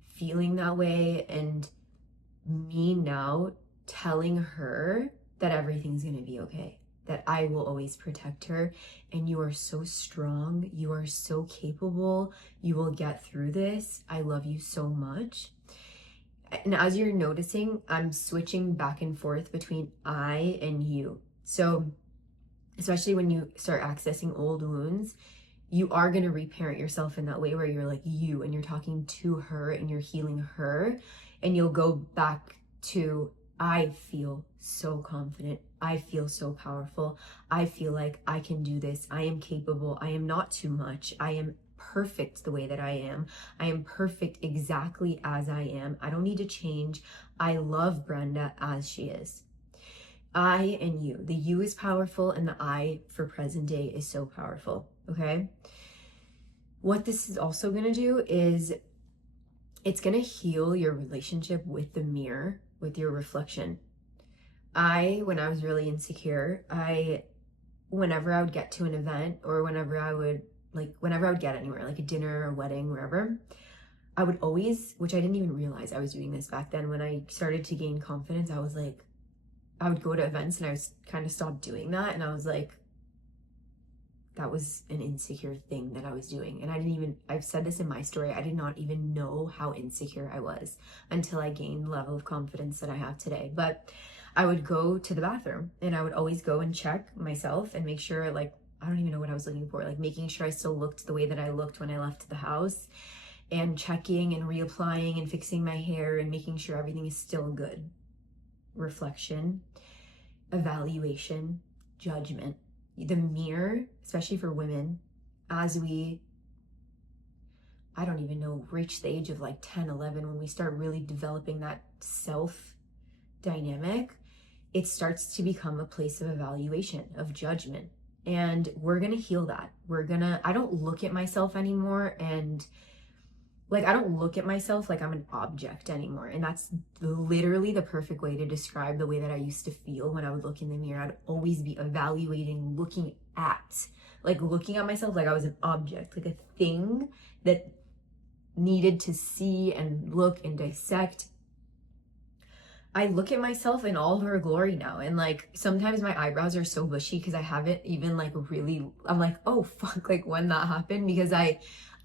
feeling that way, and me now telling her that everything's going to be okay, that I will always protect her, and you are so strong, you are so capable, you will get through this, I love you so much. And as you're noticing, I'm switching back and forth between I and you. So especially when you start accessing old wounds, you are going to reparent yourself in that way where you're like you, and you're talking to her and you're healing her, and you'll go back to, I feel so confident. I feel so powerful. I feel like I can do this. I am capable. I am not too much. I am perfect the way that I am. I am perfect exactly as I am. I don't need to change. I love Brenda as she is. I and you. The you is powerful, and the I for present day is so powerful. Okay? What this is also going to do is it's going to heal your relationship with the mirror, with your reflection. When I was really insecure, whenever I would get to an event, or whenever I would get anywhere, like a dinner or a wedding, wherever, I would always, which I didn't even realize I was doing this back then, when I started to gain confidence, I would go to events and I was kind of stopped doing that. And I was like, that was an insecure thing that I was doing. And I've said this in my story, I did not even know how insecure I was until I gained the level of confidence that I have today. But I would go to the bathroom and I would always go and check myself and make sure, like, I don't even know what I was looking for, like making sure I still looked the way that I looked when I left the house, and checking and reapplying and fixing my hair and making sure everything is still good. Reflection, evaluation, judgment. The mirror, especially for women, as we, I don't even know, reach the age of like 10, 11, when we start really developing that self dynamic, it starts to become a place of evaluation, of judgment. And we're gonna heal that. I don't look at myself anymore, and like, I don't look at myself like I'm an object anymore. And that's literally the perfect way to describe the way that I used to feel when I would look in the mirror. I'd always be evaluating, looking at myself like I was an object, like a thing that needed to see and look and dissect. I look at myself in all of her glory now. And like, sometimes my eyebrows are so bushy because I haven't even like really, I'm like, oh fuck, like when that happened, because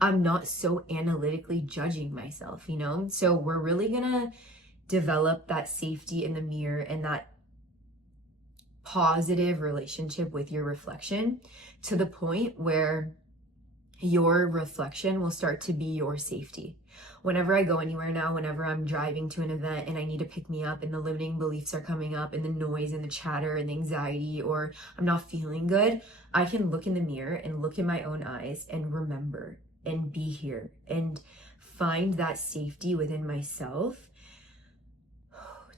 I'm not so analytically judging myself, you know? So we're really gonna develop that safety in the mirror and that positive relationship with your reflection, to the point where your reflection will start to be your safety. Whenever I go anywhere now, whenever I'm driving to an event and I need to pick me up and the limiting beliefs are coming up and the noise and the chatter and the anxiety, or I'm not feeling good, I can look in the mirror and look in my own eyes and remember and be here and find that safety within myself,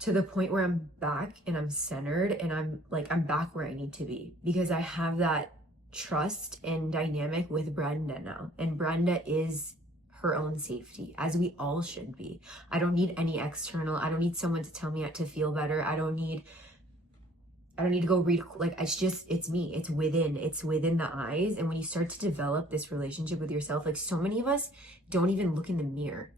to the point where I'm back and I'm centered and I'm back where I need to be, because I have that trust and dynamic with Brenda now. And Brenda is her own safety, as we all should be. I don't need any external. I don't need someone to tell me to feel better. I don't need to go read, like, it's me. It's within the eyes. And when you start to develop this relationship with yourself, like, so many of us don't even look in the mirror.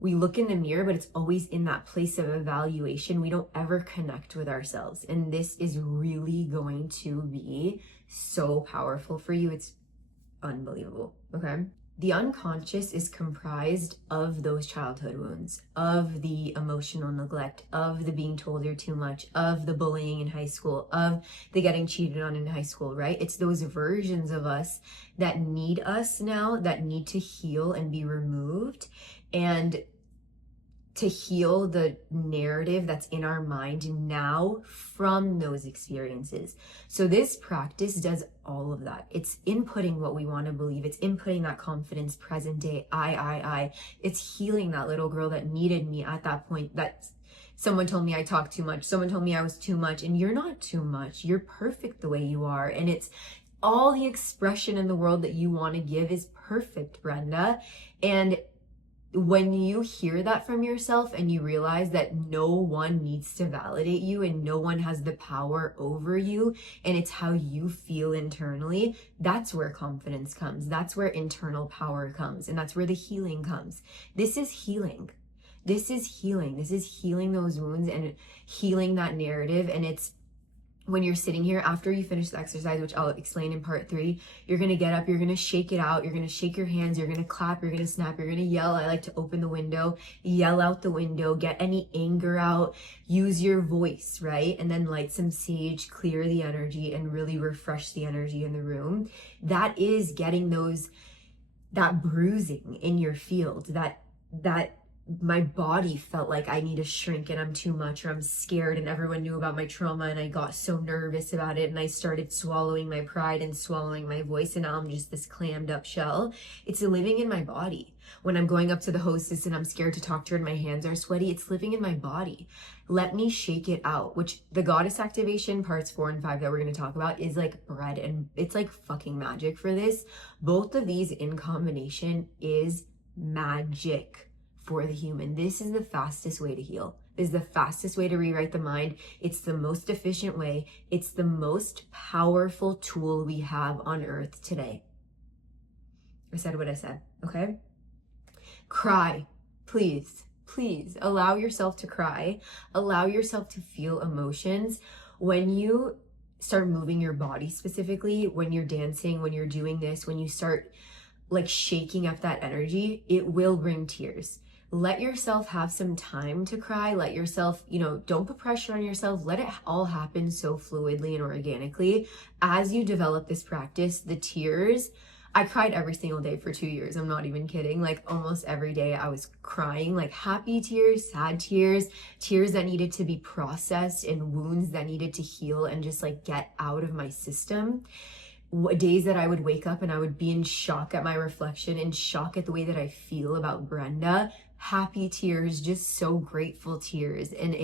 We look in the mirror, but it's always in that place of evaluation. We don't ever connect with ourselves. And this is really going to be so powerful for you. It's unbelievable, okay? The unconscious is comprised of those childhood wounds, of the emotional neglect, of the being told you're too much, of the bullying in high school, of the getting cheated on in high school, right? It's those versions of us that need us now, that need to heal and be removed, and to heal the narrative that's in our mind now from those experiences. So this practice does all of that. It's inputting what we want to believe. It's inputting that confidence, present day, I. It's healing that little girl that needed me at that point, that someone told me I talk too much. Someone told me I was too much. And you're not too much. You're perfect the way you are. And it's all the expression in the world that you want to give is perfect, Brenda. And when you hear that from yourself and you realize that no one needs to validate you and no one has the power over you, and it's how you feel internally, that's where confidence comes. That's where internal power comes. And that's where the healing comes. This is healing. This is healing. This is healing those wounds and healing that narrative. And it's when you're sitting here after you finish the exercise, which I'll explain in part 3, you're going to get up, you're going to shake it out, you're going to shake your hands, you're going to clap, you're going to snap, you're going to yell. I like to open the window, yell out the window, get any anger out, use your voice, right? And then light some sage, clear the energy, and really refresh the energy in the room. That is getting that bruising in your field, that my body felt like I need to shrink and I'm too much, or I'm scared, and everyone knew about my trauma and I got so nervous about it and I started swallowing my pride and swallowing my voice, and now I'm just this clammed up shell. It's living in my body. When I'm going up to the hostess and I'm scared to talk to her and my hands are sweaty, it's living in my body. Let me shake it out, which the goddess activation parts 4 and 5 that we're going to talk about is like bread, and it's like fucking magic for this. Both of these in combination is magic for the human. This is the fastest way to heal. This is the fastest way to rewrite the mind. It's the most efficient way. It's the most powerful tool we have on earth today. I said what I said, okay? Cry, please, please. Allow yourself to cry. Allow yourself to feel emotions. When you start moving your body specifically, when you're dancing, when you're doing this, when you start like shaking up that energy, it will bring tears. let yourself have some time to cry. Let yourself, don't put pressure on yourself. Let it all happen so fluidly and organically. As you develop this practice, the tears, I cried every single day for 2 years. I'm not even kidding. Like almost every day I was crying, like happy tears, sad tears, tears that needed to be processed and wounds that needed to heal and just like get out of my system. Days that I would wake up and I would be in shock at my reflection, in shock at the way that I feel about Brenda. Happy tears, just so grateful tears. And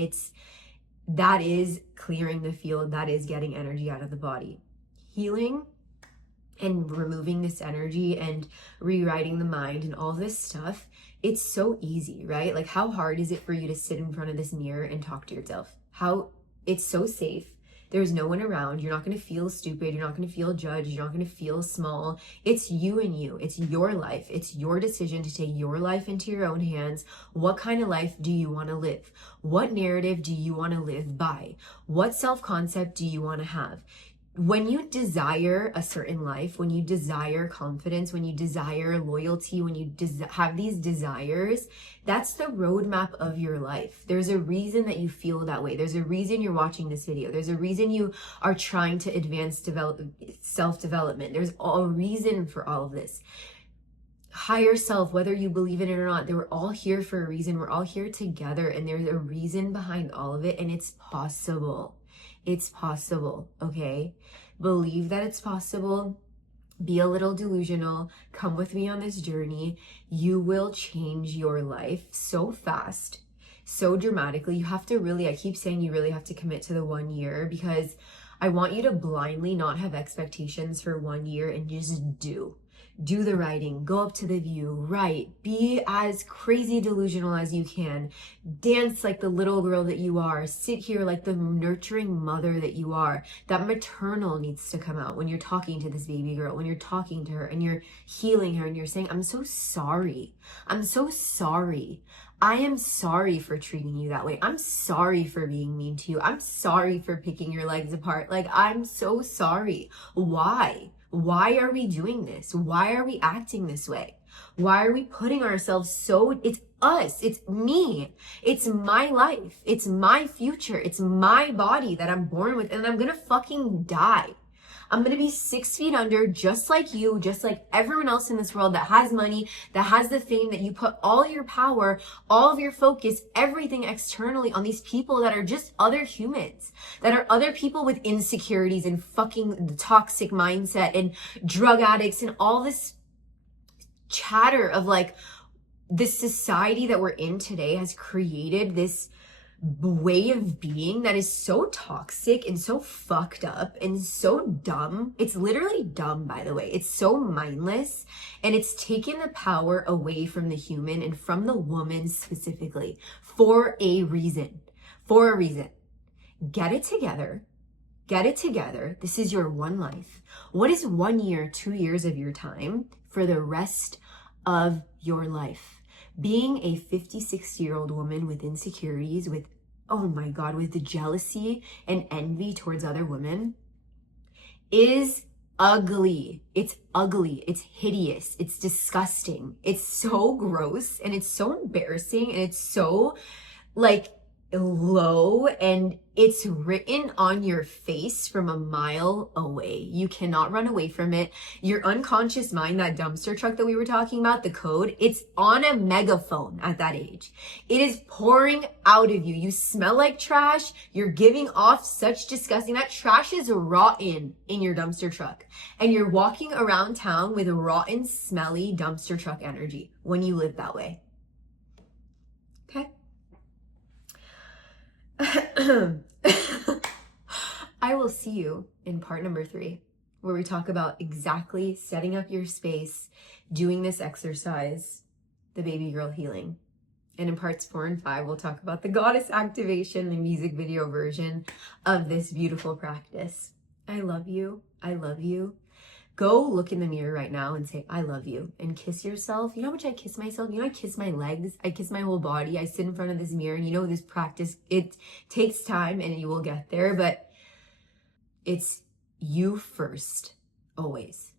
that is clearing the field. That is getting energy out of the body. Healing and removing this energy and rewriting the mind and all this stuff, it's so easy, right? Like how hard is it for you to sit in front of this mirror and talk to yourself? It's so safe. There's no one around. You're not going to feel stupid. You're not going to feel judged. You're not going to feel small. It's you and you. It's your life. It's your decision to take your life into your own hands. What kind of life do you want to live? What narrative do you want to live by? What self-concept do you want to have? When you desire a certain life, when you desire confidence, when you desire loyalty, when you have these desires, that's the roadmap of your life. There's a reason that you feel that way. There's a reason you're watching this video. There's a reason you are trying to advance self-development. There's a reason for all of this. Higher self, whether you believe in it or not, they were all here for a reason. We're all here together, and there's a reason behind all of it, and it's possible. It's possible, okay? Believe that it's possible. Be a little delusional. Come with me on this journey. You will change your life so fast, so dramatically. You have to really, I keep saying you really have to commit to the 1 year, because I want you to blindly not have expectations for 1 year and just do the writing, go up to the view, write, be as crazy delusional as you can, dance like the little girl that you are, sit here like the nurturing mother that you are. That maternal needs to come out when you're talking to this baby girl, when you're talking to her and you're healing her and you're saying, I'm so sorry. I'm so sorry. I am sorry for treating you that way. I'm sorry for being mean to you. I'm sorry for picking your legs apart. Like, I'm so sorry. Why? Why are we doing this? Why are we acting this way? Why are we putting ourselves it's us, it's me, it's my life, it's my future, it's my body that I'm born with, and I'm gonna fucking die. I'm gonna be 6 feet under, just like you, just like everyone else in this world that has money, that has the fame, that you put all your power, all of your focus, everything externally on these people that are just other humans, that are other people with insecurities and fucking toxic mindset and drug addicts and all this chatter of like, this society that we're in today has created this way of being that is so toxic and so fucked up and so dumb. It's literally dumb, by the way. It's so mindless, and it's taken the power away from the human and from the woman specifically for a reason. For a reason. Get it together. Get it together. This is your one life. What is 1 year, 2 years of your time for the rest of your life? Being a 56-year-old woman with insecurities, with, oh my God, with the jealousy and envy towards other women is ugly. It's ugly. It's hideous. It's disgusting. It's so gross, and it's so embarrassing, and it's so like low, and it's written on your face from a mile away. You cannot run away from it. Your unconscious mind, that dumpster truck that we were talking about, the code, it's on a megaphone at that age. It is pouring out of you. You smell like trash. You're giving off such disgusting, that trash is rotten in your dumpster truck, and you're walking around town with rotten, smelly dumpster truck energy when you live that way. Okay? I will see you in part number 3, where we talk about exactly setting up your space, doing this exercise, the baby girl healing. And in parts 4 and 5, we'll talk about the goddess activation, the music video version of this beautiful practice. I love you. I love you. Go look in the mirror right now and say, I love you, and kiss yourself. You know how much I kiss myself? You know, I kiss my legs. I kiss my whole body. I sit in front of this mirror, and you know, this practice, it takes time and you will get there, but it's you first, always.